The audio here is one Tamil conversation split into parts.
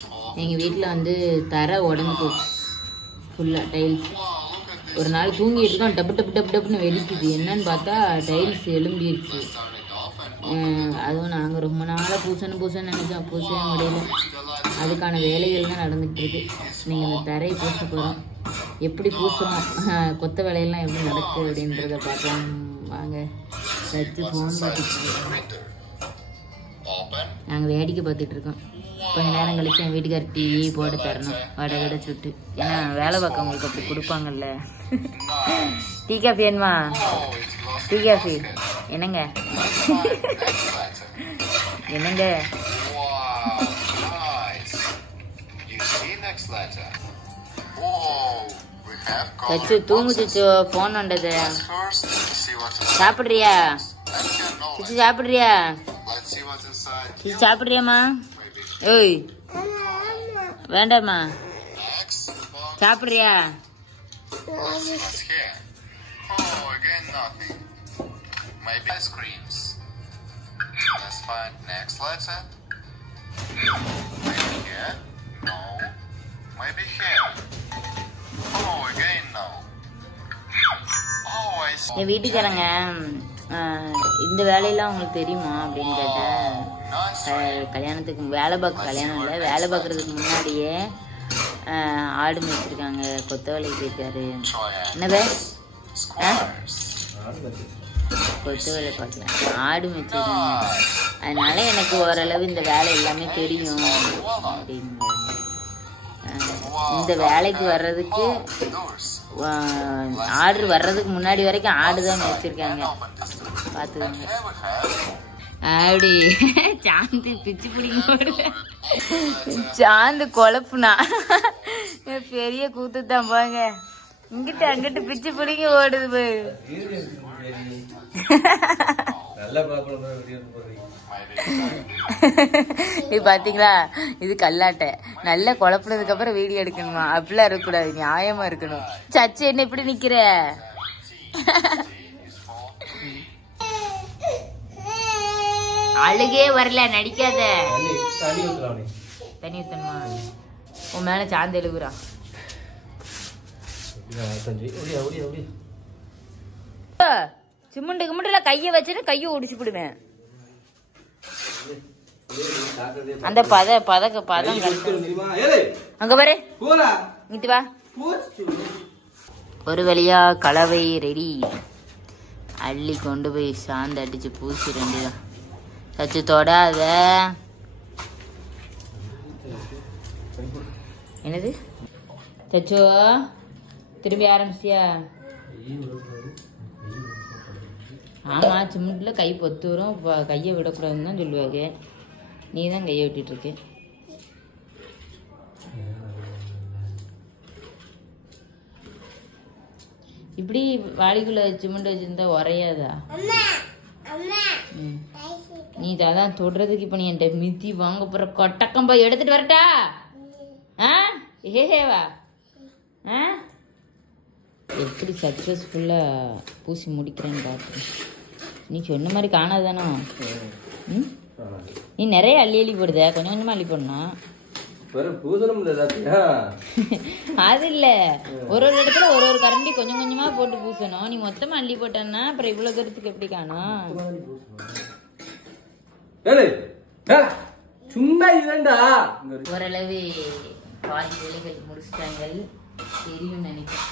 எங்கள் வீட்டில் வந்து தரை உடஞ்சி போச்சு ஃபுல்லாக டைல்ஸ். ஒரு நாள் தூங்கிட்டு இருக்கோம், டப்பு டப்பு டப்பு டப்புன்னு வெடிக்குது. என்னன்னு பார்த்தா டைல்ஸ் எழும்பிடுச்சு. அதுவும் நாங்கள் ரொம்ப நாளாக பூசன்னு நினச்சோம், பூசவே முடியல. அதுக்கான வேலைகள் தான் நடந்துகிட்டு இருக்கு. நீங்கள் அந்த தரையை பூச போகிறோம், எப்படி பூசுகிறோம், கொத்த வேலையெல்லாம் எப்படி நடக்குது அப்படின்றத பார்க்கலாம் வாங்க. வச்சு ஃபோன் பார்த்துட்டு இருக்கோம், நாங்கள் வேடிக்கை பார்த்துட்டு இருக்கோம். கொஞ்சம் நேரம் கழிச்சு என் வீட்டுக்கார டிவி போட தரணும், வடை கடை சுட்டு. ஏன்னா வேலை பார்க்கவங்களுக்கு அப்படி கொடுப்பாங்கல்ல. டீ காஃபி வேணுமா? டீ காஃபி என்னங்க? என்னங்க வச்சு தூங்கு சுச்சு, போன் வந்தது. சாப்பிடுறியா சுச்சு? சாப்பிடுறியா? சாப்பிடுறியாம்மா? ஏய் வேண்டாம்மா, சாப்பிடுறியா? என் வீட்டுக்காரங்க இந்த வேலையெல்லாம் உங்களுக்கு தெரியுமா அப்படின்னு கேட்டேன். கல்யாணத்துக்கு வேலை பார்க்க, கல்யாணம் இல்லை, வேலை பார்க்கறதுக்கு முன்னாடியே ஆடு மேய்ச்சிருக்காங்க, கொத்த வேலைக்கு போயிருக்காரு. என்னவே கொத்த வேலை பார்க்கல, ஆடு மேய்ச்சிருக்காங்க. அதனால எனக்கு ஓரளவு இந்த வேலை எல்லாமே தெரியும் அப்படின்னு. இந்த வேலைக்கு வர்றதுக்கு ஆர்டர் வர்றதுக்கு முன்னாடி வரைக்கும் ஆடு தான் மேய்ச்சிருக்காங்க, பார்த்துக்கோங்க. அப்படி சாந்து பிச்சு பிடிங்க, சாந்து குழப்புனா பெரிய கூத்துத்தான் போங்க. இங்கிட்ட அங்கிட்டு பிச்சு பிடிங்க ஓடுது போய். இது பாத்தீங்களா, இது கல்லாட்டை. நல்லா குழப்பினதுக்கு அப்புறம் வீடியோ எடுக்கணுமா? அப்படிலாம் இருக்கக்கூடாது, நியாயமா இருக்கணும். சச்சு என்ன இப்படி நிக்கிற? அழுகே வரல, நடிக்காத. தண்ணி ஊத்தணுமா? உன் மேல சாந்து எழுகுறா. சிமுண்டு குமுண்டுல கைய வச்சுட்டு கைய ஒடிச்சு விடுவேன். அந்த பதம் அங்க பாரு, இங்கிட்டு வா. ஒரு வழியா கலவை ரெடி. அள்ளி கொண்டு போய் சாந்து அடிச்சு பூசி ரெண்டுதான். சச்சு தொடாத. என்னது சச்சோ, திரும்பி ஆரம்பிச்சியா? ஆமா, சிமெண்ட்ல கை பொத்துரும், கையை விடக்கூடாதுன்னு தான் சொல்லுவாங்க. நீ தான் கையை விட்டுட்டு இருக்க. இப்படி வாளிக்குள்ள சிமெண்ட் வச்சிருந்தா உரையாதா? நீ அதான் தொடுறதுக்கு இப்ப நீ என்கிட்ட மித்தி வாங்க போற கொட்டக்கம்பா எடுத்துட்டு வரட்டா? ஏவா எப்படி சக்சஸ்ஃபுல்லா பூசி முடிக்கிறேன்னு பார்த்து. நீ சொன்ன மாதிரி காணாதானோ? நீ நிறைய அள்ளி அள்ளி போடுத, கொஞ்சம் கொஞ்சமா அள்ளி போடணும். அது இல்ல, ஒரு ஒரு இடத்துல ஒரு ஒரு கரண்டி கொஞ்சம் கொஞ்சமா போட்டு பூசணும். நீ மொத்தமா அள்ளி போட்டன்னா அப்புறம் இவ்வளவு தூரத்துக்கு எப்படி காணும்? ஓரளவு பாதி வேலைகள் முடிச்சிட்டாங்க தெரியும் நினைக்கிறேன்.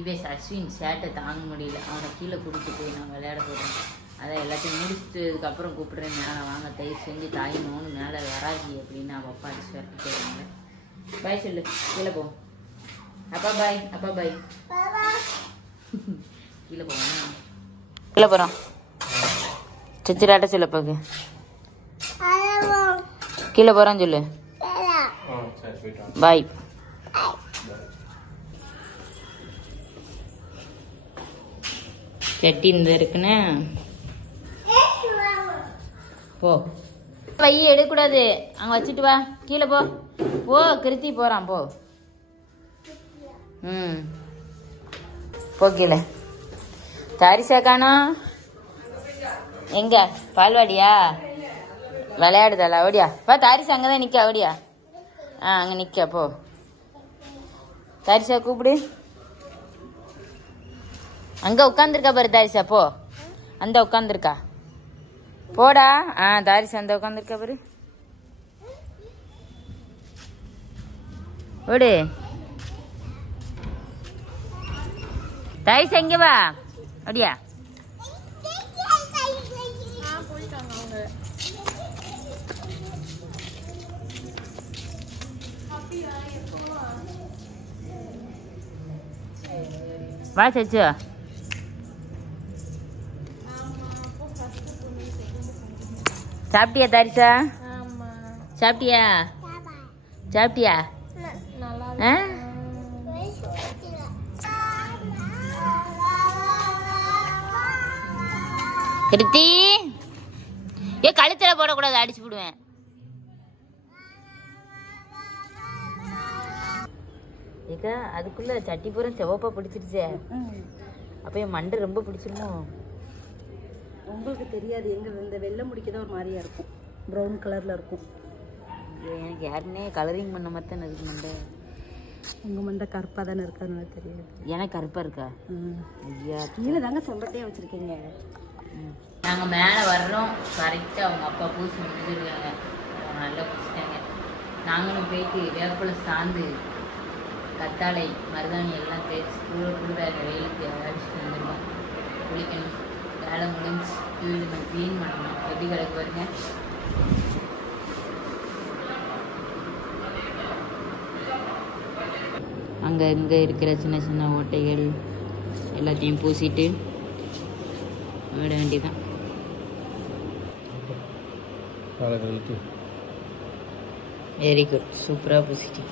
இவே அஸ்வின் சேட்டை தாங்க முடியல, அவனை கீழே கூட்டிட்டு போய் நான் விளையாட போறேன். அதான் எல்லாத்தையும் முடிச்சதுக்கு அப்புறம் கூப்பிடுறேன், மேலே வாங்க தயிர் செஞ்சு தாயினோன்னு மேலே வராஜி அப்படின்னு அவள் அப்பா அடிச்சு வரட்டு போயிருந்தாங்க. பாய் சொல்லு, கீழே போ. அப்பா பாய், அப்பா பாய். கீழே போவோம், கீழே போகிறோம். சிச்சிராட்ட சொல்ல போகு, கீழே போகிறான்னு சொல்லு. பாய். சட்டி இந்த இருக்குன்னு போ. பைய எடுக்கக்கூடாது, அங்கே வச்சுட்டு வா. கீழே போ போ, கிருத்தி போகிறான் போ. போ கீழே. தாரிசா காணா எங்க? பால்வாடியா? விளையாடுதாளா? ஓடியா வா. தாரிசா அங்கே தான் நிற்க, ஓடியா. அங்கே நிற்க போ. தாரிசா கூப்பிடு. அங்கே உட்காந்துருக்கா பாரு தாரிசா, போ. அந்த உட்காந்துருக்கா போடா. தாரிசா அந்த உட்காந்துருக்கா பாரு, ஓடு. தாரிசா இங்கே வா, அப்படியா? வா சச்சு. சாப்பிட்டியா தாரிசா? சாப்பிட்டியா? சாப்பிட்டியா? கிருத்தி, கழுத்துல போடக்கூடாது, அடிச்சு விடுவேன். அதுக்குள்ள சட்டி பூரா செவப்பா பிடிச்சிருச்சே, அப்ப என் மண்டை ரொம்ப பிடிச்சிருமோ? உங்களுக்கு தெரியாது, எங்க இந்த வெள்ளை முடிக்கதான் ஒரு மாதிரியா இருக்கும், ப்ரௌன் கலர்ல இருக்கும். எனக்கு யாருன்னே கலரிங் பண்ண மாதிரி தானே இருக்கு மண்டை. உங்க மண்டை கருப்பா தானே இருக்கான்னு தெரியாது. எனக்கு கருப்பா இருக்கா? ஐயா, கீழே தாங்க செம்பட்டையா வச்சிருக்கீங்க. நாங்க மேல வர்றோம், கரெக்டா அவங்க அப்பா பூசி முடிச்சிருக்காங்க, நல்லா பூசிட்டாங்க. நாங்களும் போயிட்டு வேப்பிலை சாந்து கத்தாழை மருதாணி எல்லாம் தேய்ச்சி குளிர வெயிலுக்கு அடிச்சுட்டு வந்துடுவோம். குளிக்கணும், வேலை முடிஞ்சு வீடு க்ளீன் பண்ணணும். எப்படி கிடக்கு பாருங்க. அங்கே இங்கே இருக்கிற சின்ன சின்ன ஓட்டைகள் எல்லாத்தையும் பூசிட்டு விட வேண்டியதான். வெரி குட், சூப்பராக பூசிட்டு